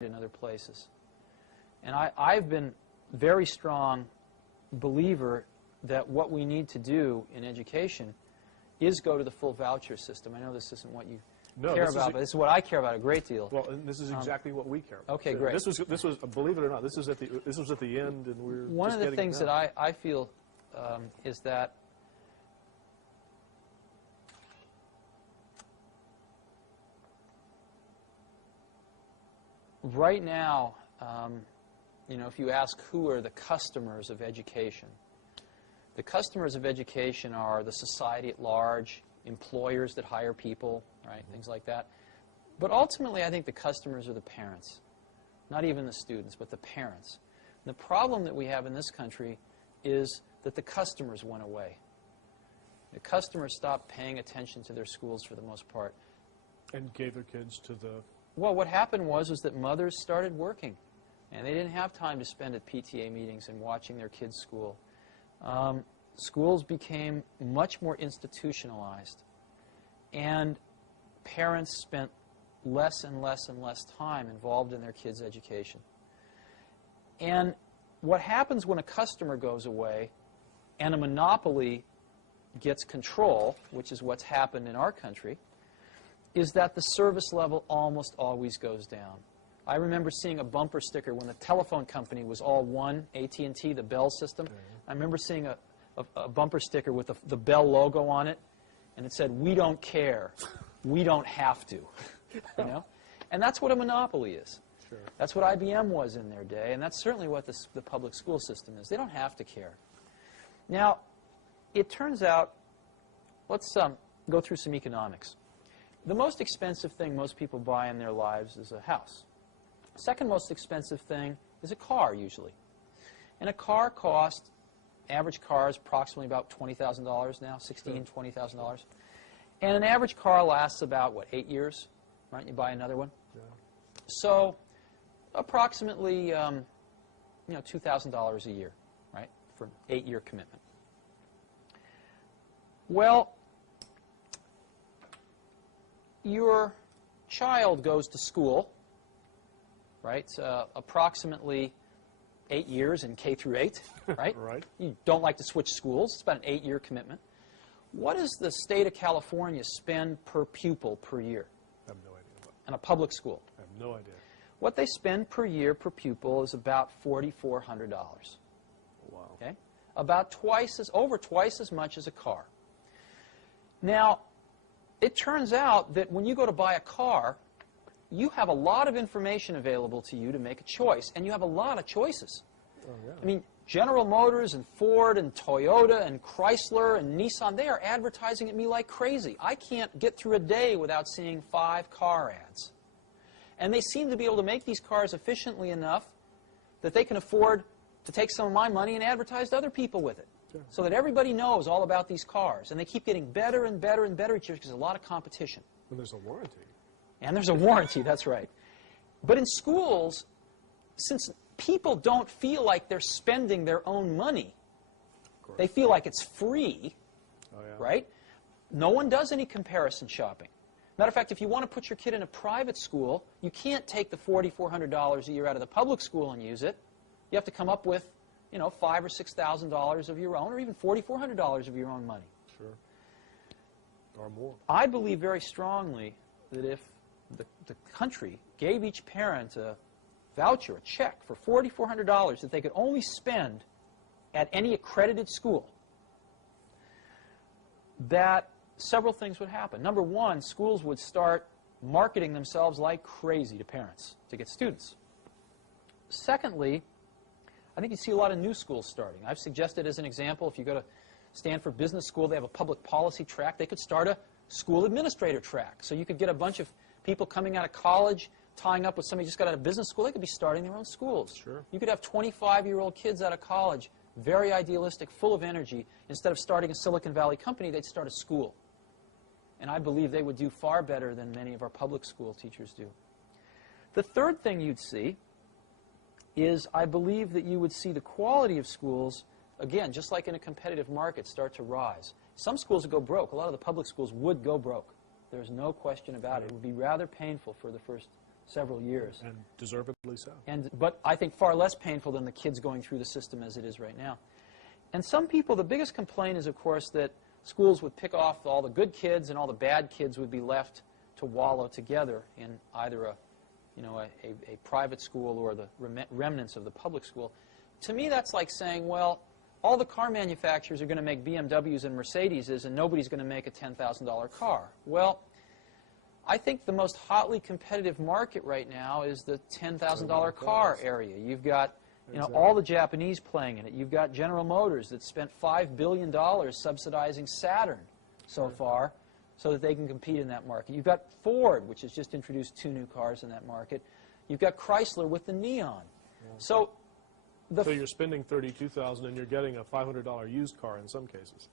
in other places. And I've been very strong believer that what we need to do in education is go to the full voucher system. I know this isn't what you care about, but this is what I care about a great deal. Well, and this is exactly what we care about. Okay, great. This was believe it or not, this was at the end, and we're one of the things that I feel is that right now, you know, if you ask who are the customers of education, the customers of education are the society at large, employers that hire people, right, things like that. But ultimately, I think the customers are the parents, not even the students, but the parents. And the problem that we have in this country is that the customers went away. The customers stopped paying attention to their schools for the most part. And gave their kids to the... Well, what happened was that mothers started working, and they didn't have time to spend at PTA meetings and watching their kids' school. Schools became much more institutionalized, and parents spent less and less and less time involved in their kids' education. And what happens when a customer goes away and a monopoly gets control, which is what's happened in our country, is that the service level almost always goes down. I remember seeing a bumper sticker when the telephone company was all one, AT&T, the Bell system. I remember seeing a bumper sticker with the Bell logo on it, and it said, "We don't care. We don't have to." You know? And that's what a monopoly is. Sure. That's what IBM was in their day, and that's certainly what the public school system is. They don't have to care. Now, it turns out, let's go through some economics. The most expensive thing most people buy in their lives is a house. Second most expensive thing is a car, usually. And a car costs, average car is approximately about $20,000 now, $16,000, $20,000. And an average car lasts about, what, 8 years? Right? You buy another one? Yeah. So approximately, you know, $2,000 a year, right, for an 8-year commitment. Well, your child goes to school, right, approximately 8 years in K through 8, right? Right. You don't like to switch schools. It's about an 8-year commitment. What does the state of California spend per pupil per year? I have no idea. In a public school? I have no idea. What they spend per year per pupil is about $4,400. Wow. Okay? About over twice as much as a car. Now, it turns out that when you go to buy a car, you have a lot of information available to you to make a choice, and you have a lot of choices. Oh, yeah. I mean, General Motors and Ford and Toyota and Chrysler and Nissan, they are advertising at me like crazy. I can't get through a day without seeing 5 car ads. And they seem to be able to make these cars efficiently enough that they can afford to take some of my money and advertise to other people with it. Sure. So that everybody knows all about these cars. And they keep getting better and better and better each year because there's a lot of competition. And there's a warranty. And there's a warranty, that's right. But in schools, since people don't feel like they're spending their own money, they feel like it's free, right? No one does any comparison shopping. Matter of fact, if you want to put your kid in a private school, you can't take the $4,400 a year out of the public school and use it. You have to come up with, you know, $5,000 or $6,000 of your own, or even $4,400 of your own money. Sure. Or more. I believe very strongly that if the country gave each parent a voucher, a check for $4,400 that they could only spend at any accredited school, that several things would happen. Number one, schools would start marketing themselves like crazy to parents to get students. Secondly, I think you see a lot of new schools starting. I've suggested as an example, if you go to Stanford Business School, they have a public policy track. They could start a school administrator track. So you could get a bunch of people coming out of college, tying up with somebody who just got out of business school. They could be starting their own schools. Sure. You could have 25-year-old kids out of college, very idealistic, full of energy. Instead of starting a Silicon Valley company, they'd start a school. And I believe they would do far better than many of our public school teachers do. The third thing you'd see is I believe that you would see the quality of schools, again, just like in a competitive market, start to rise. Some schools would go broke. A lot of the public schools would go broke. There's no question about it. It would be rather painful for the first several years. And deservedly so. But I think far less painful than the kids going through the system as it is right now. And some people, the biggest complaint is, of course, that schools would pick off all the good kids and all the bad kids would be left to wallow together in either a private school or the remnants of the public school. To me, that's like saying, well, all the car manufacturers are going to make BMWs and Mercedeses, and nobody's going to make a $10,000 car. Well, I think the most hotly competitive market right now is the $10,000 car area. You've got all the Japanese playing in it. You've got General Motors that spent $5 billion subsidizing Saturn so far so that they can compete in that market. You've got Ford, which has just introduced 2 new cars in that market. You've got Chrysler with the Neon. Yeah. So you're spending $32,000 and you're getting a $500 used car in some cases.